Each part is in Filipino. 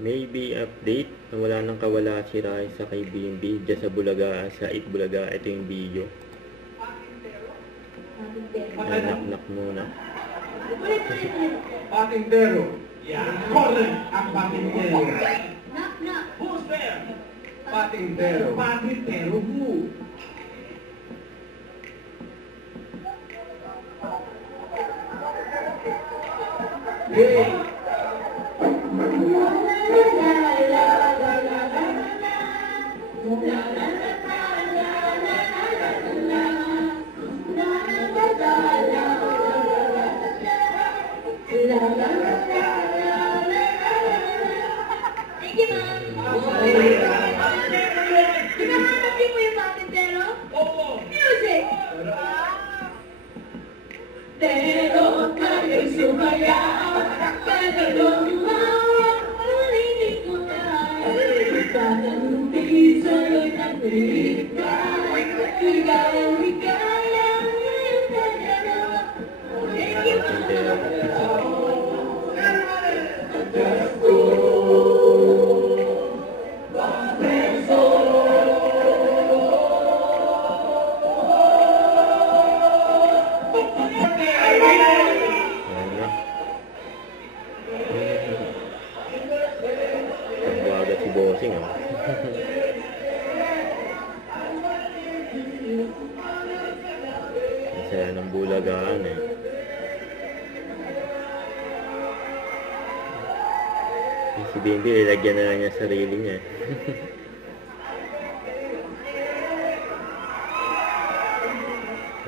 Maybe update na wala nang kawala si Raisa kay BNB dyan sa Bulaga, sa Bulaga. Ito yung video. Nak muna. Patintero. Yan. Correct ang patintero. Who's there? Patintero. Patintero who? Hey! Hinahanap mo yung patintero? Oo! Music! Pero tayo'y sumayaw, pero lumawak, narinig ko na. Parang piso'y nagbiligay, ligayang-ligaya, ngayon tayo. Thank you, Ayan na. Takbo agad si Bossing, oh. Ang saya ng Bulagaan, eh. Si BNB, nilagyan na lang niya sarili niya, eh.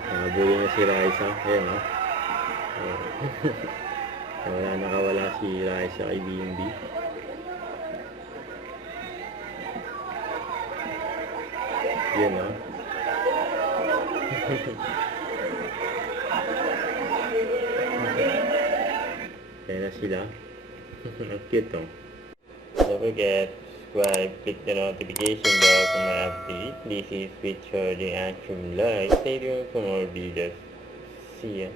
Nakabuli niya si Raisa. Ayan, oh. Wala nakawala si Raisa kay BNB. Yan, oh. Kaya na sila. Ang cute, oh. Don't forget, subscribe, click the notification bell for my update. This is Richard the Action Live. Stay tuned for more videos. See ya.